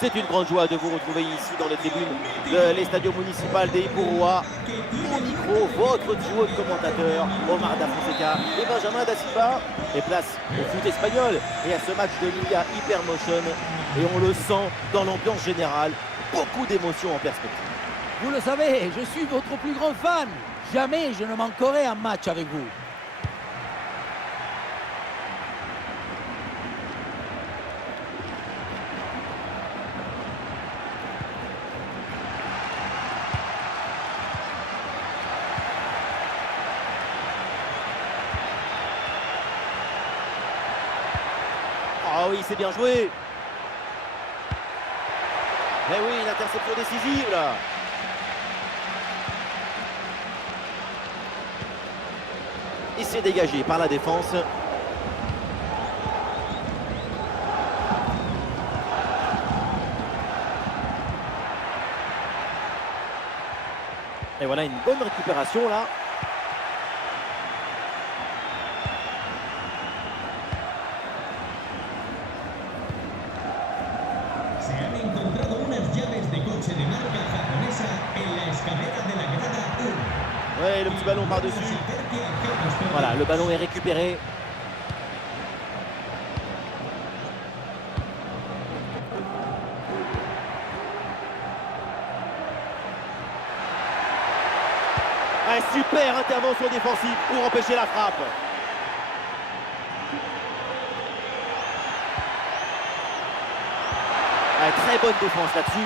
C'est une grande joie de vous retrouver ici dans les tribunes de l'Estadio Municipal des Ipurua. Au micro, votre duo de commentateurs, Omar Da Fonseca et Benjamin Da Silva. Et place au foot espagnol et à ce match de Liga Hypermotion. Et on le sent dans l'ambiance générale, beaucoup d'émotions en perspective. Vous le savez, je suis votre plus grand fan. Jamais je ne manquerai un match avec vous. Ah oui, c'est bien joué. Mais oui, une interception décisive là. Il s'est dégagé par la défense. Et voilà une bonne récupération là. Se han encontrado unas llaves de coche de marca japonesa en la escalera de la grada 1. Ouais, le petit ballon par-dessus. Voilà, le ballon est récupéré. Un super intervention défensive pour empêcher la frappe. Très bonne défense là-dessus.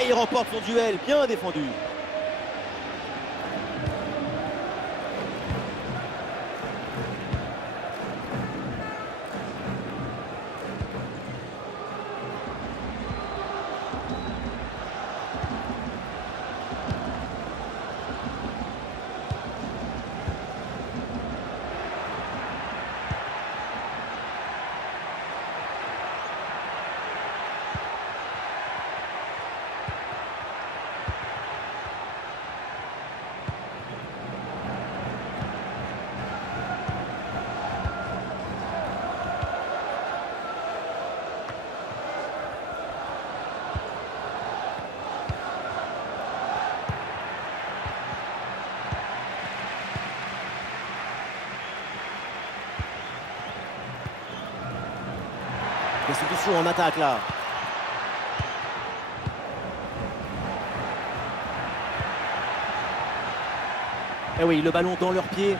Et il remporte son duel, bien défendu. Des solutions en attaque là. Et oui, le ballon dans leurs pieds.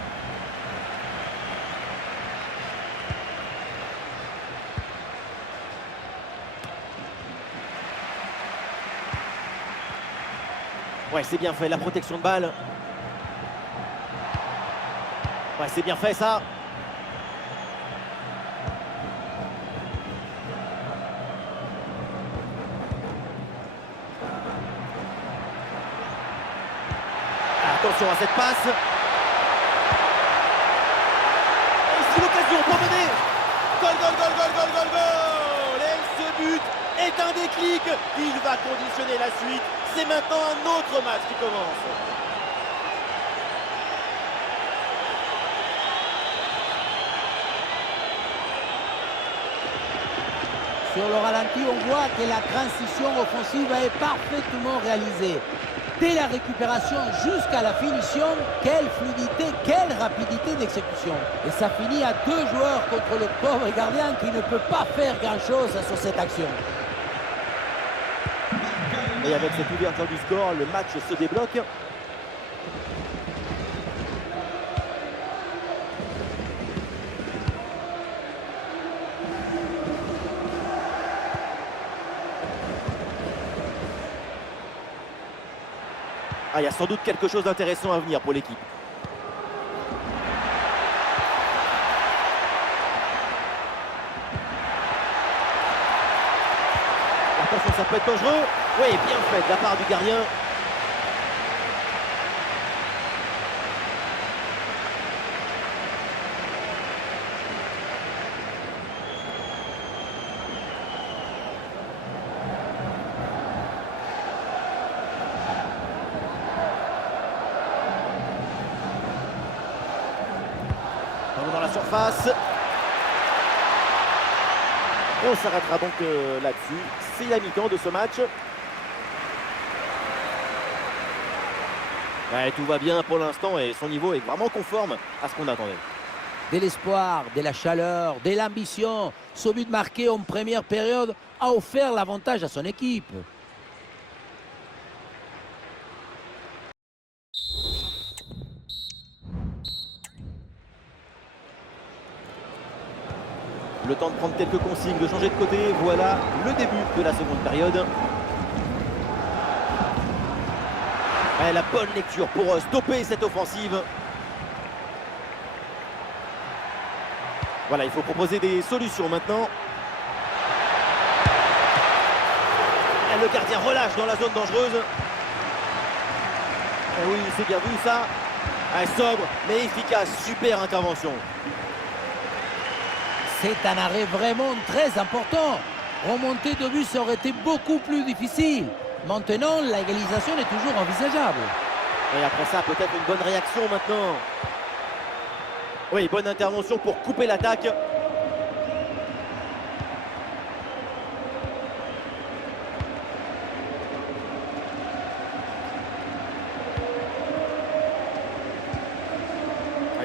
Ouais, c'est bien fait, la protection de balle. Ouais, c'est bien fait ça. Attention à cette passe. Et ici l'occasion pour mener. Goal, goal, goal, goal, goal, goal, goal. Et ce but est un déclic. Il va conditionner la suite. C'est maintenant un autre match qui commence. Sur le ralenti, on voit que la transition offensive est parfaitement réalisée. Dès la récupération jusqu'à la finition, quelle fluidité, quelle rapidité d'exécution. Et ça finit à 2 joueurs contre le pauvre gardien qui ne peut pas faire grand-chose sur cette action. Et avec cette ouverture du score, le match se débloque. Ah, il y a sans doute quelque chose d'intéressant à venir pour l'équipe. Attention, ça peut être dangereux. Oui, bien fait de la part du gardien. surface. On s'arrêtera donc là-dessus. C'est la mi-temps de ce match. Ouais, tout va bien pour l'instant et son niveau est vraiment conforme à ce qu'on attendait. De l'espoir, de la chaleur, de l'ambition. Ce but marqué en première période a offert l'avantage à son équipe. Le temps de prendre quelques consignes, de changer de côté. Voilà le début de la seconde période. Ouais, la bonne lecture pour stopper cette offensive. Voilà, il faut proposer des solutions maintenant. Et le gardien relâche dans la zone dangereuse. Et oui, c'est bien vu ça. Ouais, sobre mais efficace, super intervention. C'est un arrêt vraiment très important. Remonter de but, ça aurait été beaucoup plus difficile. Maintenant, l'égalisation est toujours envisageable. Et après ça, peut-être une bonne réaction maintenant. Oui, bonne intervention pour couper l'attaque.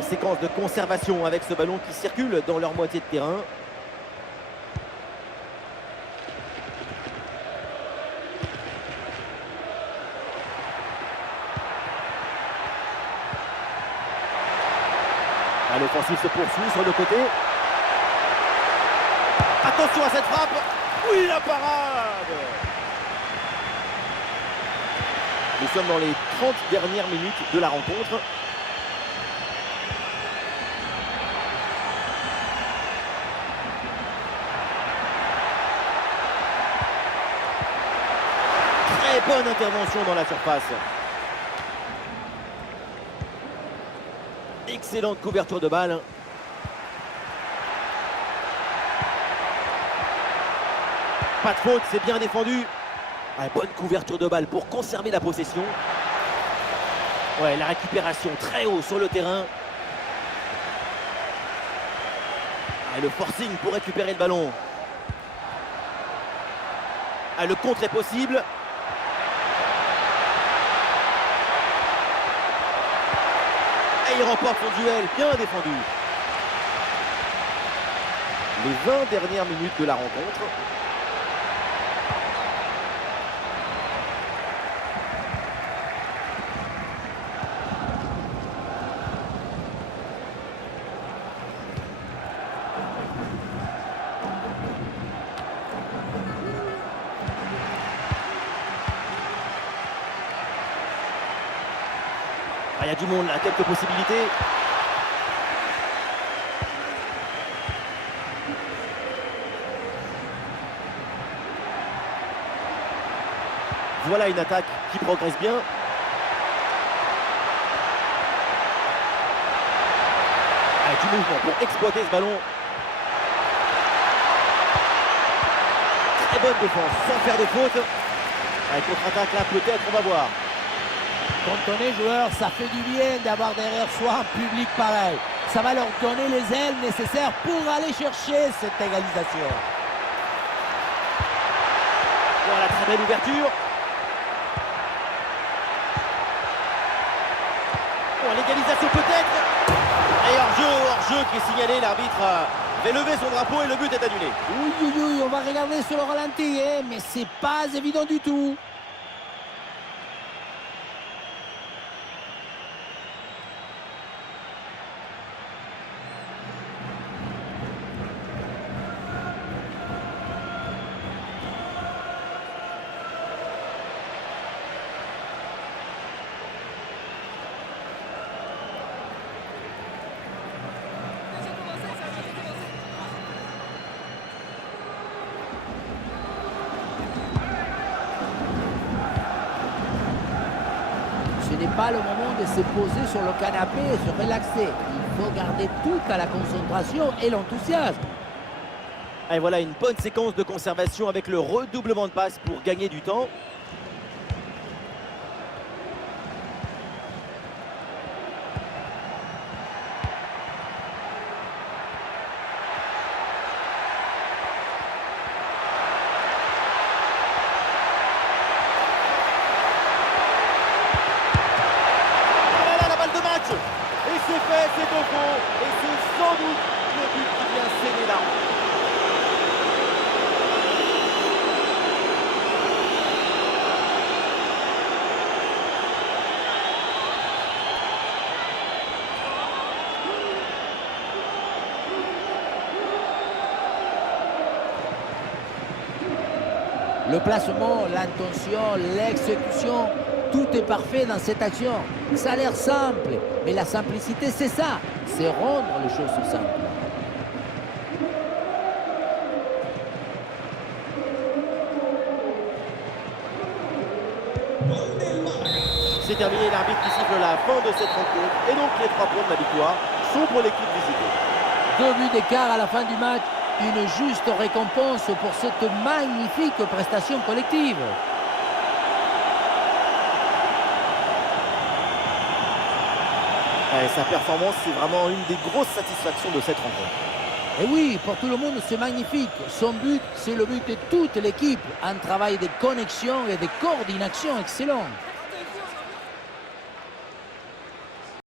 Séquence de conservation avec ce ballon qui circule dans leur moitié de terrain. L'offensive se poursuit sur le côté. Attention à cette frappe. Oui, la parade. Nous sommes dans les 30 dernières minutes de la rencontre. Très bonne intervention dans la surface. Excellente couverture de balle. Pas de faute, c'est bien défendu. Ouais, bonne couverture de balle pour conserver la possession. Ouais, la récupération très haut sur le terrain. Et le forcing pour récupérer le ballon. Ah, le contre est possible. Et il remporte son duel, bien défendu. Les 20 dernières minutes de la rencontre. Il y a du monde là, quelques possibilités. Voilà une attaque qui progresse bien. Avec du mouvement pour exploiter ce ballon. Très bonne défense, sans faire de faute. Avec contre-attaque là, peut-être, on va voir. Quand on est joueur, ça fait du bien d'avoir derrière soi un public pareil. Ça va leur donner les ailes nécessaires pour aller chercher cette égalisation. Voilà, très belle ouverture. Bon, l'égalisation peut-être. Et hors-jeu qui est signalé. L'arbitre avait levé son drapeau et le but est annulé. Oui, oui, oui, on va regarder sur le ralenti, hein, mais c'est pas évident du tout. Ce n'est pas le moment de se poser sur le canapé et se relaxer. Il faut garder toute la concentration et l'enthousiasme. Et voilà une bonne séquence de conservation avec le redoublement de passes pour gagner du temps. Le placement, l'intention, l'exécution, tout est parfait dans cette action. Ça a l'air simple, mais la simplicité, c'est ça. C'est rendre les choses simples. Gol del Málaga. C'est terminé, l'arbitre qui siffle la fin de cette rencontre. Et donc les 3 points de la victoire sont pour l'équipe visitée. 2 buts d'écart à la fin du match. Une juste récompense pour cette magnifique prestation collective. Sa performance, c'est vraiment une des grosses satisfactions de cette rencontre. Et oui, pour tout le monde, c'est magnifique. Son but, c'est le but de toute l'équipe. Un travail de connexion et de coordination excellent.